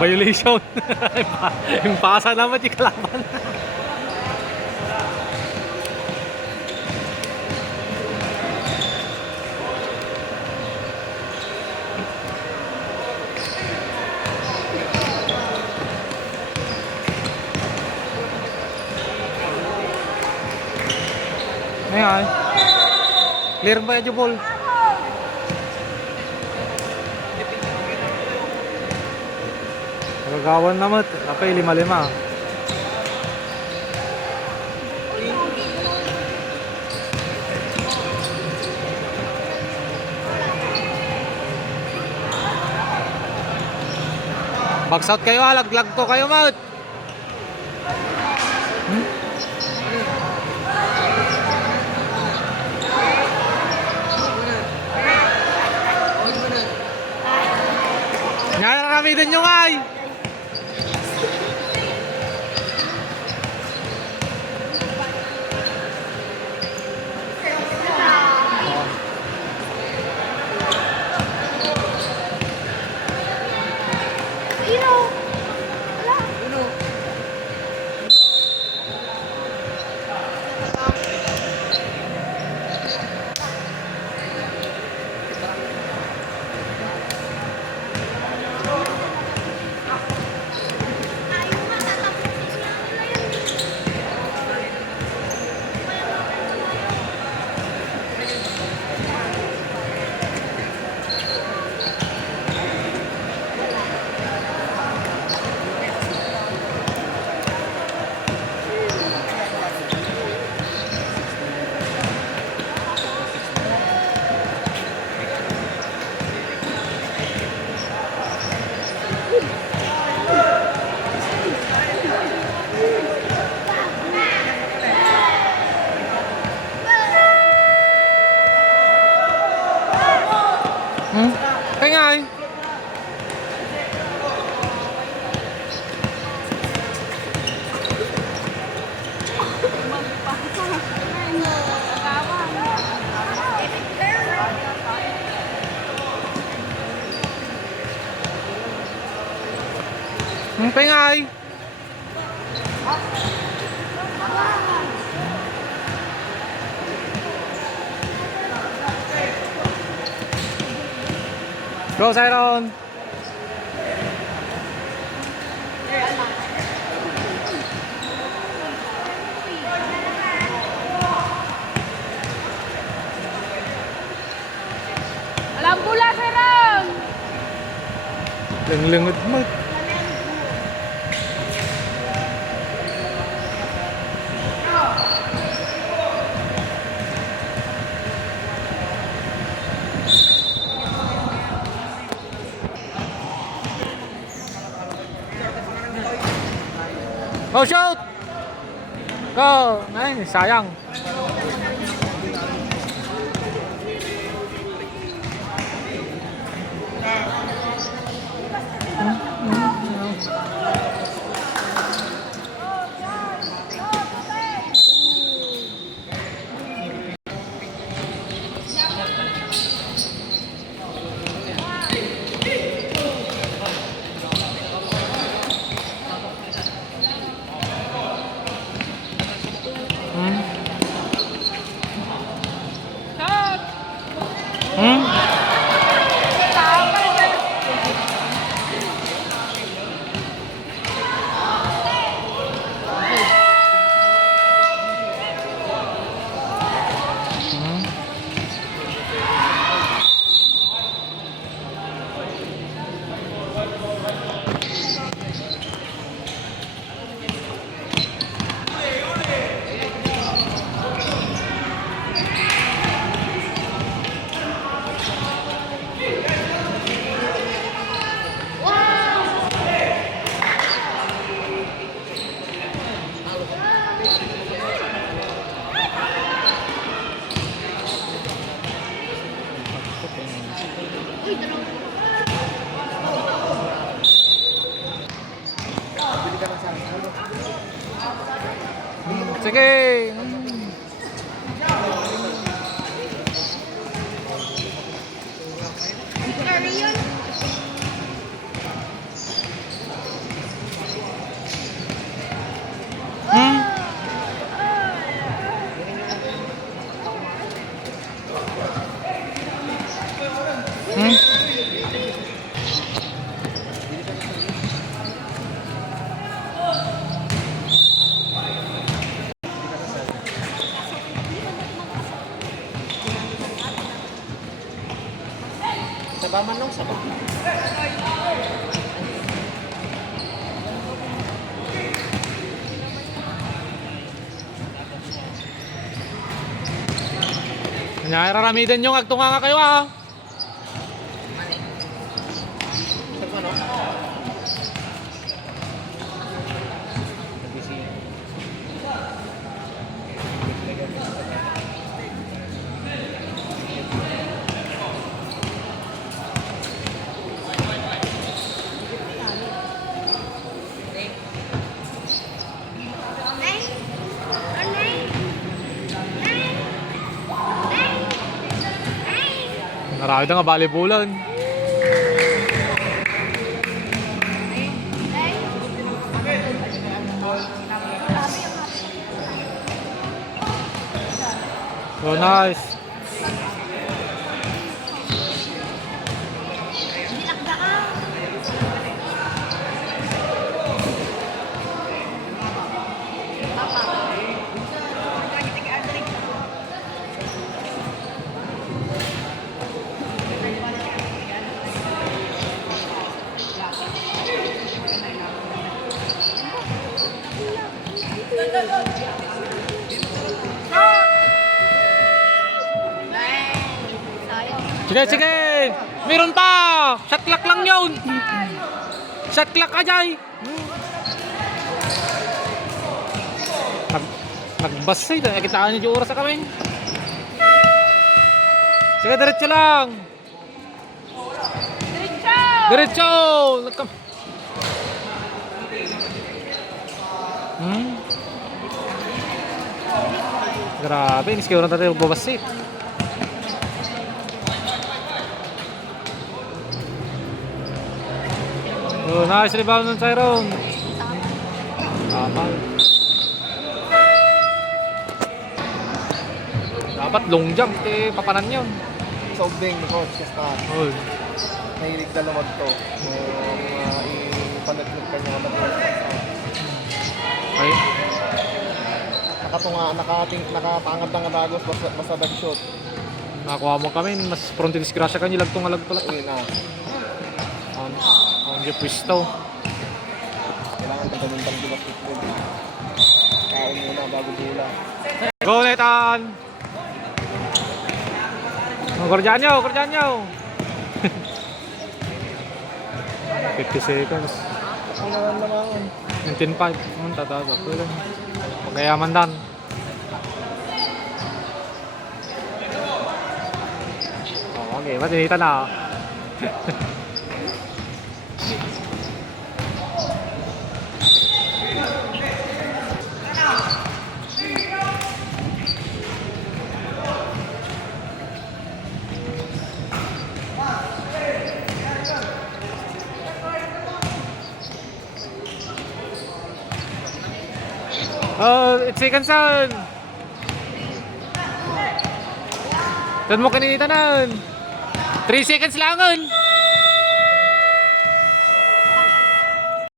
Violation. Impasa naman yung kalaban. Ayan. Clear ba yung ball? Nagagawan naman. Apay, 5-5. Box out kayo ha. Laglag to kayo, Maut. Nga na kami din yung ay. Cái ngay. Cái ngay. Go Siron. Alam pula Siron. Lenglenget banget. Go shoot! Go! Ay, sayang. Sa baman nung sa Kanya raramidan yung agtunga nga kayo ah. Sa ano? Nagising. Marami na nga volleyballan. So nice. Sige, sige! Meron pa! Shot clock lang yun! Shot clock ka, Jay! Nagbasay na. Kitaan niyo yung oras sa kami. Sige, diretso lang! Diretso! Diretso! Grabe, iniskiw na tayo magbabasay. Oh, nice rebound ng Tyrone. Amal. Dapat long jump, papanan yun. Sa ubing ko, siya Oh. nahilig dalawag to. Ipanatlog ka niya matulog sa Okay. nakapangat ng dagos basta nag-shoot. Nakakuha mo kami, mas pronto disgrasya ka nilag tong alag pala. Uy na. Ang pwisto. Kailangan pagdating ng basketball. Kaon muna bago bula. Go, Nathan! Oh, kerjaan nyo, kerjaan nyo! 50 seconds. Ano naman? 19.5. Tataas ako lang. Pagkayaman dan. Oh, okay, matinita na. Oh, it's second sound. Saan mo kinita nun? 3 seconds langan.